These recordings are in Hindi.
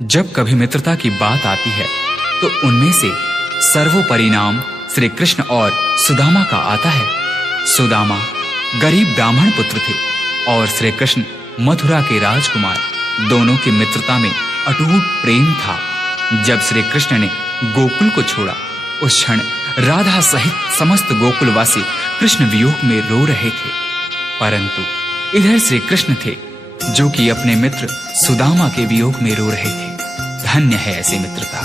जब कभी मित्रता की बात आती है तो उनमें से सर्वोपरि नाम श्री कृष्ण और सुदामा का आता है। सुदामा गरीब ब्राह्मण पुत्र थे और श्री कृष्ण मथुरा के राजकुमार। दोनों की मित्रता में अटूट प्रेम था। जब श्री कृष्ण ने गोकुल को छोड़ा, उस क्षण राधा सहित समस्त गोकुलवासी कृष्ण वियोग में रो रहे थे। परंतु इधर श्री कृष्ण थे जो कि अपने मित्र सुदामा के वियोग में रो रहे थे। धन्य है ऐसी मित्रता।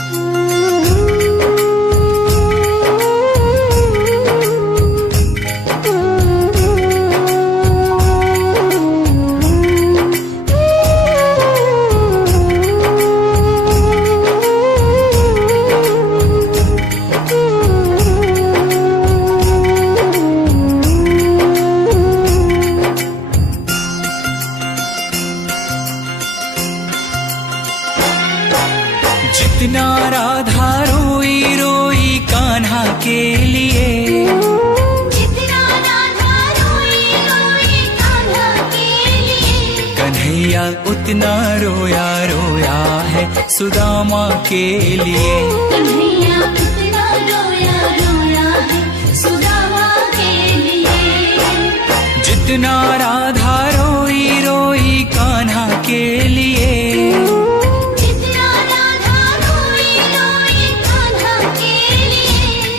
जितना राधा रोई रोई कान्हा के लिए, जितना राधा रोई रोई कान्हा के लिए, कन्हैया उतना रोया रोया है सुदामा के लिए। कन्हैया उतना रोया रोया है सुदामा के लिए। जितना राधा रोई रोई कान्हा के लिए,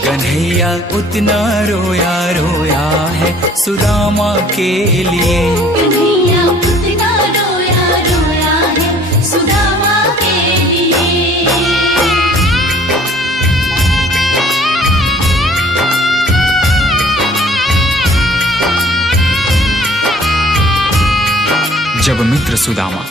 कन्हैया उतना रोया रोया है सुदामा के लिए। कन्हैया उतना रोया रोया है सुदामा के लिए। जब मित्र सुदामा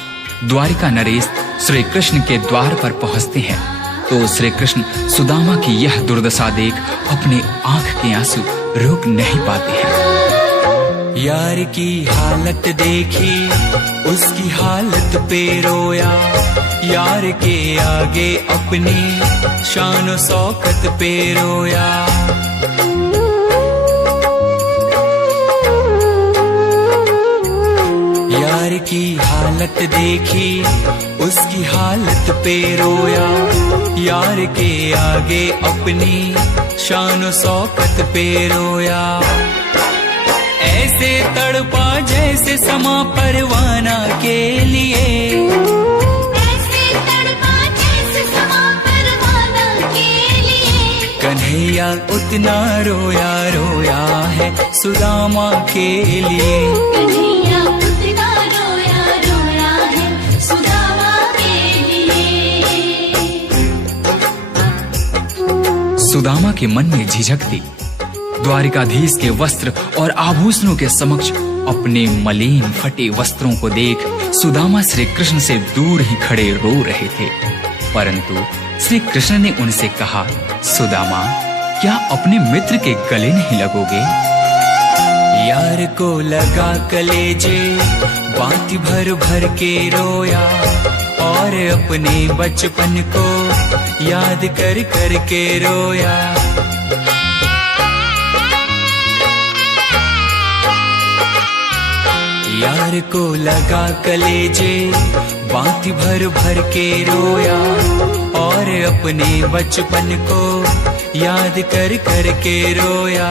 द्वारिका नरेश श्री कृष्ण के द्वार पर पहुंचते हैं तो श्री कृष्ण सुदामा की यह दुर्दशा देख अपने आंख के आंसू रोक नहीं पाते हैं। यार की हालत देखी, उसकी हालत पे रोया। यार के आगे अपनी शान शौकत पे रोया। यार की हालत देखी, उसकी हालत पे रोया। यार के आगे अपनी शान शौकत पे रोया। ऐसे तड़पा जैसे समा परवाना के लिए, ऐसे तड़पा जैसे समा परवाना के लिए। कन्हैया उतना रोया रोया है सुदामा के लिए। कन्हैया उतना रोया रोया है सुदामा के लिए। सुदामा के मन में झिझक थी। द्वारिकाधीश के वस्त्र और आभूषणों के समक्ष अपने मलिन फटे वस्त्रों को देख सुदामा श्री कृष्ण से दूर ही खड़े रो रहे थे। परंतु श्री कृष्ण ने उनसे कहा, सुदामा, क्या अपने मित्र के गले नहीं लगोगे? यार को लगा कलेजे, बाती भर भर के रोया। और अपने बचपन को याद कर कर के रोया। यार को लगा कलेजे, बाती भर भर के रोया। और अपने बचपन को याद कर कर के रोया।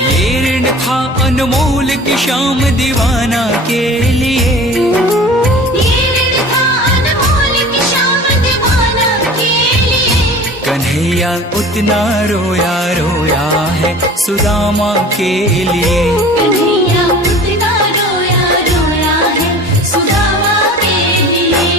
ये ऋण था अनमोल की शाम दीवाना के लिए। ये ऋण था अनमोल की शाम दीवाना के लिए। कन्हैया उतना रोया रोया है सुदामा के लिए। कन्हैया उतना रोया रोया है सुदामा के लिए।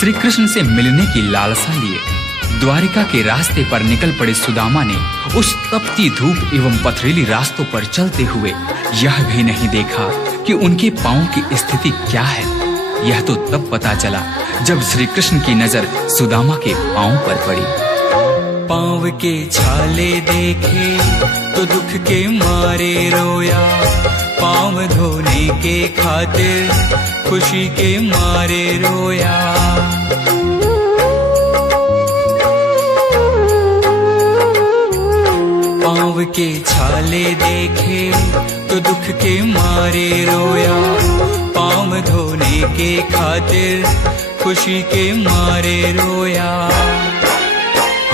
श्री कृष्ण से मिलने की लालसा लिए द्वारिका के रास्ते पर निकल पड़े सुदामा ने उस तपती धूप एवं पथरीली रास्तों पर चलते हुए यह भी नहीं देखा कि उनके पांव की स्थिति क्या है। यह तो तब पता चला जब श्री कृष्ण की नजर सुदामा के पांव पर पड़ी। पांव के छाले देखे तो दुख के मारे रोया। पांव धोने के खातिर खुशी के मारे रोया। पांव के छाले देखे तो दुख के मारे रोया। भाई के खातिर खुशी के मारे रोया।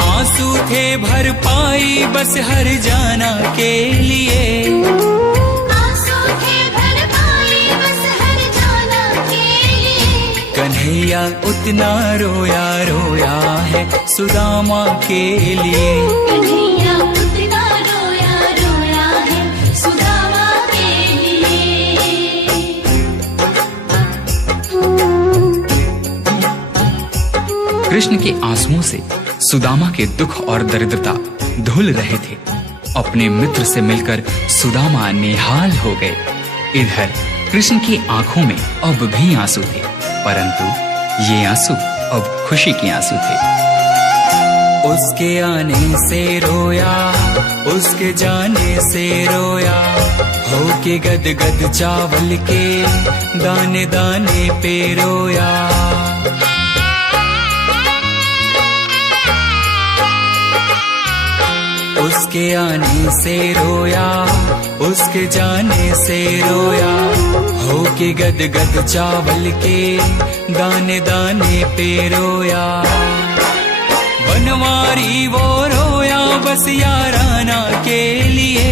आंसू थे भर पाई बस हर जाना के लिए, आंसू थे भर पाई बस हर जाना के लिए। कन्हैया उतना रोया रोया है सुदामा के लिए। कन्हैया उतना रोया रोया है सुदामा के लिए। कृष्ण के आंसुओं से सुदामा के दुख और दरिद्रता धुल रहे थे। अपने मित्र से मिलकर सुदामा निहाल हो गए। इधर कृष्ण की आंखों में अब भी आंसू थे, परंतु ये आंसू अब खुशी के आंसू थे। उसके आने से रोया, उसके जाने से रोया, होके गद गद चावल के दाने दाने पे रोया। उसके आने से रोया, उसके जाने से रोया, होके गद गद चावल के दाने दाने पे रोया। बनवारी वो रोया बस याराना के लिए,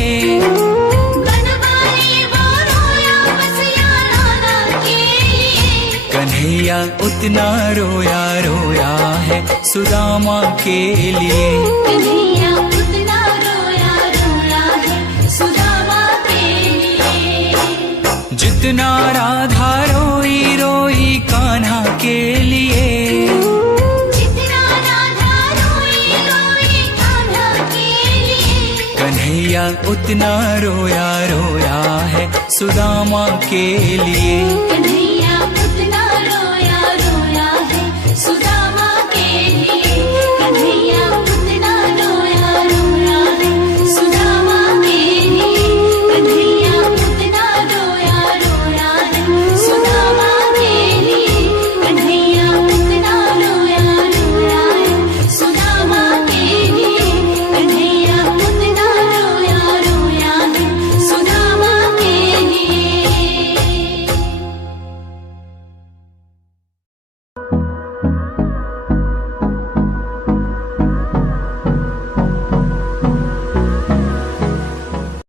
बनवारी वो रोया बस याराना के लिए। कन्हैया उतना रोया रोया है सुदामा के लिए। कन्हैया उतना रोया रोया है सुदामा के लिए। जितना राधा रोई रोई कान्हा के लिए, जितना राधा रोई रोई कान्हा के लिए। कन्हैया उतना रोया रोया है सुदामा के लिए।